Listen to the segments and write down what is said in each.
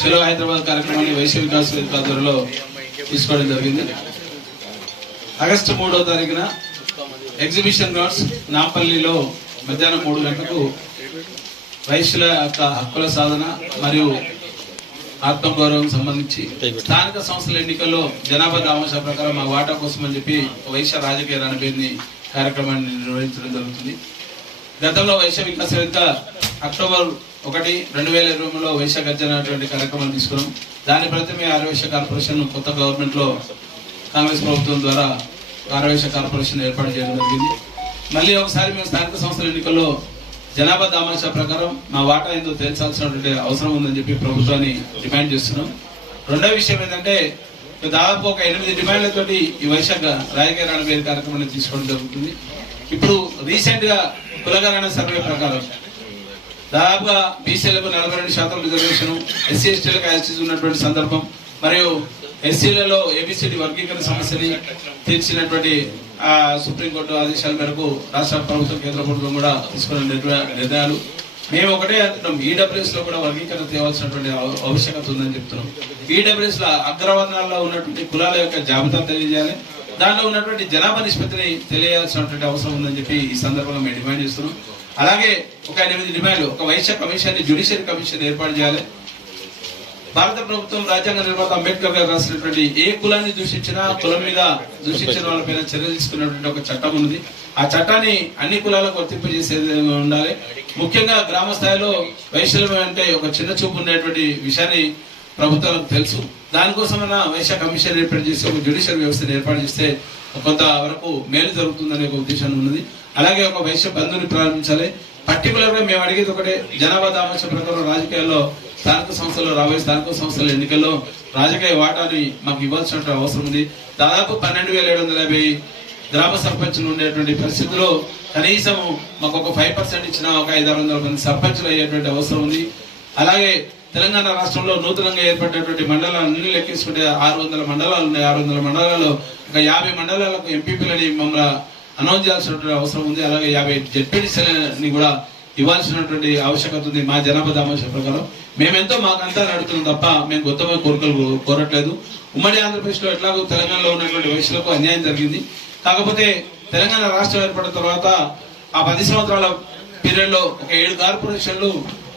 చలో హైదరాబాద్ కార్యక్రమాన్ని వైశ్య వికాస్ వేదిక ఆధ్వర్యంలో తీసుకోవడం జరిగింది. ఆగస్టు మూడో తారీఖున ఎగ్జిబిషన్ గ్రౌండ్స్ నాంపల్లిలో మధ్యాహ్నం మూడు గంటలకు వైశ్యుల యొక్క హక్కుల సాధన మరియు ఆత్మగౌరవం సంబంధించి స్థానిక సంస్థల ఎన్నికల్లో జనాభా దామాషా ప్రకారం మా వాటా కోసం అని చెప్పి వైశ్య రాజకీయ రణబేరిని కార్యక్రమాన్ని నిర్వహించడం జరుగుతుంది. గతంలో వైశ్య వికాస అక్టోబర్ ఒకటి రెండు వేల ఇరవై మూడులో వైశాఖ అర్జనటువంటి కార్యక్రమాలు తీసుకున్నాం. దాని ప్రతిమే ఆరవేశ కార్పొరేషన్ కొత్త గవర్నమెంట్లో కాంగ్రెస్ ప్రభుత్వం ద్వారా ఆరవేశ కార్పొరేషన్ ఏర్పాటు చేయడం జరిగింది. మళ్ళీ ఒకసారి మేము స్థానిక సంస్థల ఎన్నికల్లో జనాభా దామాషా ప్రకారం మా వాటా ఏందో తేల్చాల్సినటువంటి అవసరం ఉందని చెప్పి ప్రభుత్వాన్ని డిమాండ్ చేస్తున్నాం. రెండో విషయం ఏంటంటే దాదాపు ఒక ఎనిమిది డిమాండ్లతోటి ఈ వైశాఖ రాజకీయ పేరు కార్యక్రమాన్ని తీసుకోవడం జరుగుతుంది. ఇప్పుడు రీసెంట్గా కులగణన సర్వే ప్రకారం దాదాపుగా బీసీలకు నలభై రెండు శాతం రిజర్వేషన్ ఎస్సీ ఎస్టీలకు యాక్సెస్ ఉన్నటువంటి సందర్భం. మరియు ఎస్సీలలో ఏబిసిడి వర్గీకరణ సమస్యని తీర్చినటువంటి సుప్రీంకోర్టు ఆదేశాల మేరకు రాష్ట్ర ప్రభుత్వం కేంద్ర ప్రభుత్వం కూడా తీసుకున్న నిర్ణయాలు. మేము ఒకటే అంటున్నాం ఈడబ్ల్యూఎస్లో కూడా వర్గీకరణ తేవాల్సినటువంటి ఆవశ్యకత ఉందని చెప్తున్నాం. ఈడబ్ల్యూఎస్లో అగ్రవర్ణాల్లో ఉన్నటువంటి కులాల యొక్క జాబితా తెలియజేయాలి. దాంట్లో ఉన్నటువంటి జనాభా నిష్పత్తిని తెలియాల్సినటువంటి అవసరం ఉందని చెప్పి ఈ సందర్భంగా మేము డిమాండ్ చేస్తున్నాం. అలాగే ఒక ఎనిమిది డిమాండ్లు. ఒక వైశ్య కమిషన్ జ్యుడిషియల్ కమిషన్ ఏర్పాటు చేయాలి. భారత ప్రభుత్వం రాజ్యాంగ నిర్మాత అంబేద్కర్ గారు రాసినటువంటి ఏ కులాన్ని దూషించినా కులం మీద దూషించిన వాళ్ళపైన చర్య తీసుకున్నటువంటి ఒక చట్టం ఉంది. ఆ చట్టాన్ని అన్ని కులాలకు వర్తింపజేసేది ఉండాలి. ముఖ్యంగా గ్రామ స్థాయిలో వైశ్యులం అంటే ఒక చిన్న చూపు ఉండేటువంటి విషయాన్ని ప్రభుత్వాలకు తెలుసు. దానికోసమైనా వైశ్య కమిషన్ ఏర్పాటు చేసి ఒక జ్యుడిషియల్ వ్యవస్థను ఏర్పాటు చేస్తే కొంత వరకు మేలు జరుగుతుందనే ఒక ఉద్దేశం ఉన్నది. అలాగే ఒక వైశ్య బంధుని ప్రారంభించాలి. పర్టికులర్గా మేము అడిగేది ఒకటే జనాభా దామాష ప్రకారం రాజకీయాల్లో స్థానిక సంస్థల్లో రాబోయే స్థానిక సంస్థల ఎన్నికల్లో రాజకీయ వాటాని మాకు ఇవ్వాల్సిన అవసరం ఉంది. దాదాపు పన్నెండు వేల ఏడు వందల యాభై గ్రామ సర్పంచులు ఉండేటువంటి పరిస్థితిలో కనీసం మాకు ఒక ఫైవ్ పర్సెంట్ ఇచ్చిన ఒక ఐదు ఆరు వందల మంది సర్పంచులు అయ్యేటువంటి అవసరం ఉంది. అలాగే తెలంగాణ రాష్ట్రంలో నూతనంగా ఏర్పడినటువంటి మండలాలన్నీ లెక్కించుకుంటే ఆరు వందల మండలాలు ఉన్నాయి. ఆరు వందల మండలాల్లో ఒక యాభై మండలాలకు ఎంపీపీలని మమ్మల్ని అనౌన్స్ చేయాల్సినటువంటి అవసరం ఉంది. అలాగే యాభై జెడ్పీడీసీలని కూడా ఇవ్వాల్సినటువంటి ఆవశ్యకత ఉంది మా జనాభా దామాష ప్రకారం. మేమెంతో మాకంతా నడుతున్నాం తప్ప మేము కొత్తగా కోరికలు కోరట్లేదు. ఉమ్మడి ఆంధ్రప్రదేశ్లో ఎట్లాగో తెలంగాణలో ఉన్నటువంటి వయసులకు అన్యాయం జరిగింది. కాకపోతే తెలంగాణ రాష్ట్రం ఏర్పడిన తర్వాత ఆ పది సంవత్సరాల పీరియడ్లో ఒక ఏడు కార్పొరేషన్లు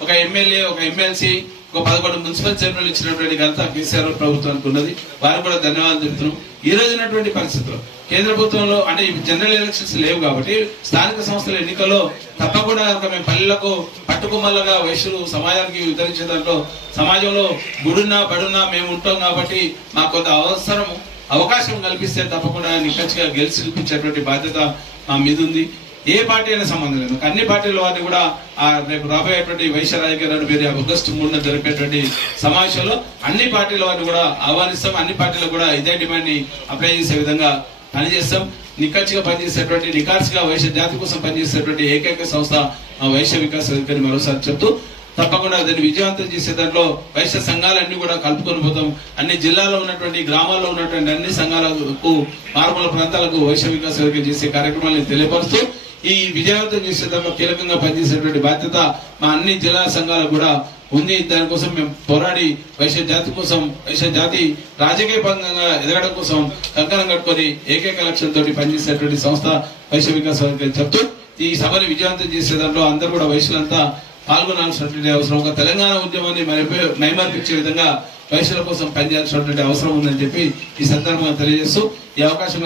ఒక ఎమ్మెల్యే ఒక ఎమ్మెల్సీ ఒక పదకొండు మున్సిపల్ చైర్మన్లు ఇచ్చినటువంటి ఘనత కేసీఆర్ ప్రభుత్వానికి ఉన్నది వారు కూడా ధన్యవాదాలు చెబుతున్నాం. ఈ రోజు ఉన్నటువంటి పరిస్థితుల్లో కేంద్ర ప్రభుత్వంలో అంటే జనరల్ ఎలక్షన్స్ లేవు కాబట్టి స్థానిక సంస్థల ఎన్నికల్లో తప్పకుండా మేము పల్లెలకు పట్టుకుమల్లగా వయసులు సమాజానికి వితరించే దాంట్లో సమాజంలో గుడున్నా బడున్నా మేము ఉంటాం కాబట్టి మాకు కొంత అవసరం అవకాశం కల్పిస్తే తప్పకుండా నిఖచ్చిగా గెలిచి చూపించేటువంటి బాధ్యత మా మీద ఉంది. ఏ పార్టీ అయినా సంబంధం లేదు. అన్ని పార్టీల వారిని కూడా ఆ రేపు రాబోయేటువంటి వైశ్య రాజకీయ పేరు ఆగస్టు మూడున జరిపేటువంటి సమావేశంలో అన్ని పార్టీల వారిని కూడా ఆహ్వానిస్తాం. అన్ని పార్టీలు కూడా ఇదే డిమాండ్ని అప్లై చేసే విధంగా పనిచేస్తాం. నిక్కచ్చిగా పనిచేసేటువంటి నికార్స్గా వైశ్య జాతి కోసం పనిచేసేటువంటి ఏకైక సంస్థ వైశ్య వికాస్ అధికారి మరోసారి చెప్తూ తప్పకుండా దాన్ని విజయవంతం చేసే దాంట్లో వైశ్య సంఘాలన్నీ కూడా కలుపుకొని పోతాం. అన్ని జిల్లాలో ఉన్నటువంటి గ్రామాల్లో ఉన్నటువంటి అన్ని సంఘాలకు మారుమూల ప్రాంతాలకు వైశ్య వికాస్ చేసే కార్యక్రమాలను తెలియపరుస్తూ ఈ విజయవంతం చేసే కీలకంగా పనిచేసేటువంటి బాధ్యత మా అన్ని జిల్లా సంఘాలకు కూడా ఉంది. దానికోసం మేము పోరాడి వైశ్య జాతి కోసం వైశ్య జాతి రాజకీయ పరంగా ఎదగడం కోసం కంకణం కట్టుకొని ఏకైక లక్ష్యంతో పనిచేసేటువంటి సంస్థ వైశ్య వికాస చెప్తూ ఈ సభని విజయవంతం చేసే దాంట్లో అందరూ కూడా వైశ్యులంతా పాల్గొనాల్సినటువంటి అవసరం ఒక తెలంగాణ ఉద్యమాన్ని మరి నైమార్పించే విధంగా వైశ్యుల కోసం పనిచేయాల్సినటువంటి అవసరం ఉందని చెప్పి ఈ సందర్భంగా తెలియజేస్తూ ఈ అవకాశం